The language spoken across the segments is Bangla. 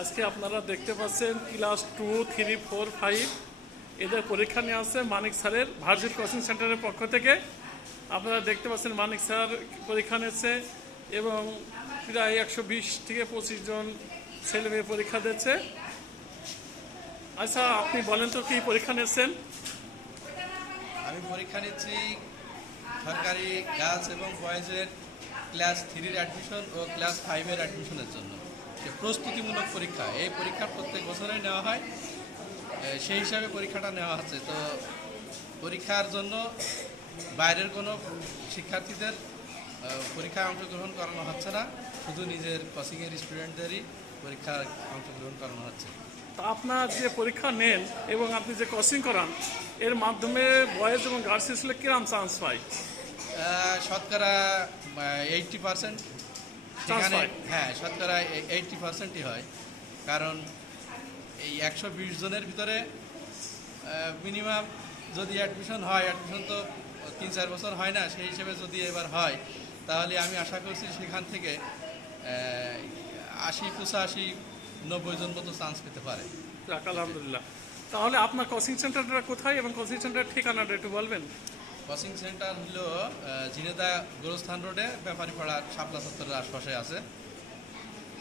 আজকে আপনারা দেখতে পাচ্ছেন ক্লাস 2, 3, 4, 5 এদের পরীক্ষা নিয়ে আসছে মানিক স্যারের ভার্জিল কোচিং সেন্টারের পক্ষ থেকে। আপনারা দেখতে পাচ্ছেন মানিক স্যার পরীক্ষা নিচ্ছে এবং প্রায় 120 থেকে 25 জন ছেলে মেয়ে পরীক্ষা দিচ্ছে। আচ্ছা, আপনি বলেন তো কি পরীক্ষা নিচ্ছেন? আমি পরীক্ষা নিচ্ছি সরকারি গার্লস এবং বয়েজের ক্লাস 3-র অ্যাডমিশন ও ক্লাস 5-এর অ্যাডমিশনের জন্য। প্রস্তুতিমূলক পরীক্ষা, এই পরীক্ষা প্রত্যেক বছরেই নেওয়া হয়, সেই হিসাবে পরীক্ষাটা নেওয়া হচ্ছে। তো পরীক্ষার জন্য বাইরের কোনো শিক্ষার্থীদের পরীক্ষায় অংশগ্রহণ করানো হচ্ছে না, শুধু নিজের কোচিংয়ের স্টুডেন্টদেরই পরীক্ষায় অংশগ্রহণ করানো হচ্ছে। তো আপনার যে পরীক্ষা নেন এবং আপনি যে কোচিং করান এর মাধ্যমে বয়েজ এবং গার্লস স্কুলে কিরম চান্স পায়? শতকরা 80%। সেখানে হ্যাঁ, শতকরা 80%ই হয়। কারণ এই 120 জনের ভিতরে মিনিমাম যদি অ্যাডমিশন হয়, অ্যাডমিশন তো 3-4 বছর হয় না, সেই হিসেবে যদি এবার হয় তাহলে আমি আশা করছি সেখান থেকে 80, 85, 90 জন মতো চান্স পেতে পারে। আলহামদুলিল্লাহ। তাহলে আপনার কোচিং সেন্টারটা কোথায় এবং কোচিং সেন্টারের ঠিকানাটা একটু বলবেন? কোচিং সেন্টার হলো ঝিনেদা গোরস্থান রোডে ব্যাপারীপাড়ার শাপলা চত্বরের আশপাশে আছে।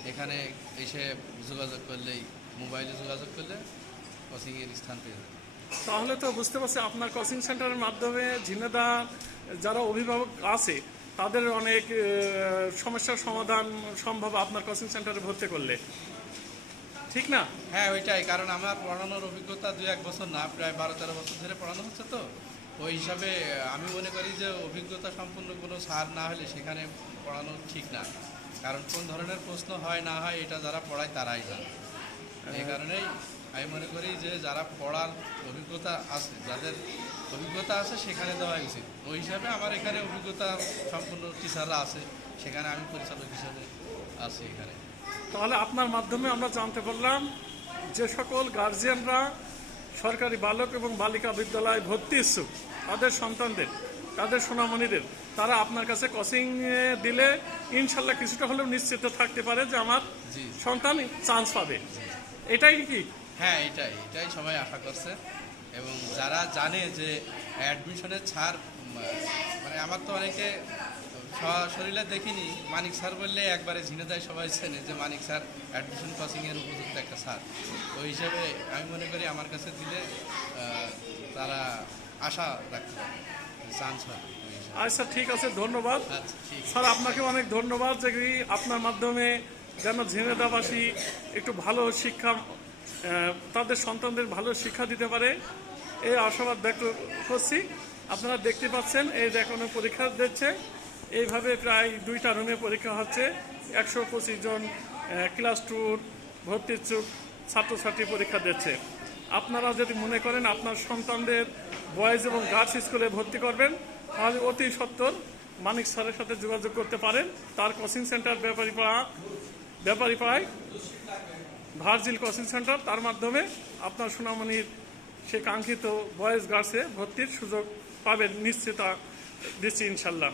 এখানে এসে যোগাযোগ করলেই, মোবাইলে যোগাযোগ করলে কোচিংয়ের স্থান পেয়ে যাবে। তাহলে তো বুঝতে পারছি আপনার কোচিং সেন্টারের মাধ্যমে ঝিনেদা যারা অভিভাবক আছে তাদের অনেক সমস্যার সমাধান সম্ভব আপনার কোচিং সেন্টারে ভর্তি করলে, ঠিক না? হ্যাঁ, ওইটাই। কারণ আমার পড়ানোর অভিজ্ঞতা 2-1 বছর না, প্রায় 12-13 বছর ধরে পড়ানো হচ্ছে। তো ওই হিসাবে আমি মনে করি যে অভিজ্ঞতা সম্পূর্ণ কোনো স্যার না হলে সেখানে পড়ানো ঠিক না। কারণ কোন ধরনের প্রশ্ন হয় না হয় এটা যারা পড়ায় তারাই জানে। এই কারণেই আমি মনে করি যে যারা পড়ার অভিজ্ঞতা আছে, যাদের অভিজ্ঞতা আছে সেখানে দেওয়া উচিত। ওই হিসাবে আমার এখানে অভিজ্ঞতা সম্পূর্ণ টিচাররা আছে, সেখানে আমি পরিচালক হিসাবে আছি এখানে। তাহলে আপনার মাধ্যমে আমরা জানতে পারলাম যে সকল গার্জিয়ানরা সরকারি বালক এবং বালিকা বিদ্যালয়ে ভর্তি ইচ্ছুক তাদের সন্তানদের, তাদের সোনামণিদের, তারা আপনার কাছে কোচিং দিলে ইনশাল্লাহ কিছুটা হলেও নিশ্চিত থাকতে পারে যে আমার সন্তান চান্স পাবে। এটাই কি? হ্যাঁ, এটাই সবাই আশা করছে। এবং যারা জানে যে অ্যাডমিশনের ছাড়, মানে আমার তো অনেকে শরীরে দেখিনি, মানিক স্যার বললে একবারে ঝিনেদায় সবাই চেনে যে মানিক স্যার অ্যাডমিশন কোচিংয়ের উপযুক্ত একটা স্যার। ওই হিসেবে আমি মনে করি আমার কাছে দিলে তারা আশা রাখতে পারে, চান্স হয়। আচ্ছা, ঠিক আছে, ধন্যবাদ স্যার। আপনাকে অনেক ধন্যবাদ যে আপনার মাধ্যমে যেন ঝিনেদাবাসী একটু ভালো শিক্ষা, তাদের সন্তানদের ভালো শিক্ষা দিতে পারে এই আশাবাদ ব্যক্ত করছি। আপনারা দেখতে পাচ্ছেন এই যে এখনো পরীক্ষা দিচ্ছে, এইভাবে প্রায় 2টা রুমে পরীক্ষা হচ্ছে। 125 জন ক্লাস 2 ভর্তি ইচ্ছুক ছাত্রছাত্রী পরীক্ষা দিচ্ছে। আপনারা যদি মনে করেন আপনার সন্তানদের বয়েজ এবং গার্লস স্কুলে ভর্তি করবেন তাহলে অতি সত্বর মানিক স্যারের সাথে যোগাযোগ করতে পারেন। তার কোচিং সেন্টার ব্যাপারীপাড়ায় ভার্জিল কোচিং সেন্টার, তার মাধ্যমে আপনার সোনামণির সে কাঙ্ক্ষিত বয়েজ গার্লসে ভর্তির সুযোগ পাবেন, নিশ্চিত দিচ্ছি ইনশাল্লাহ।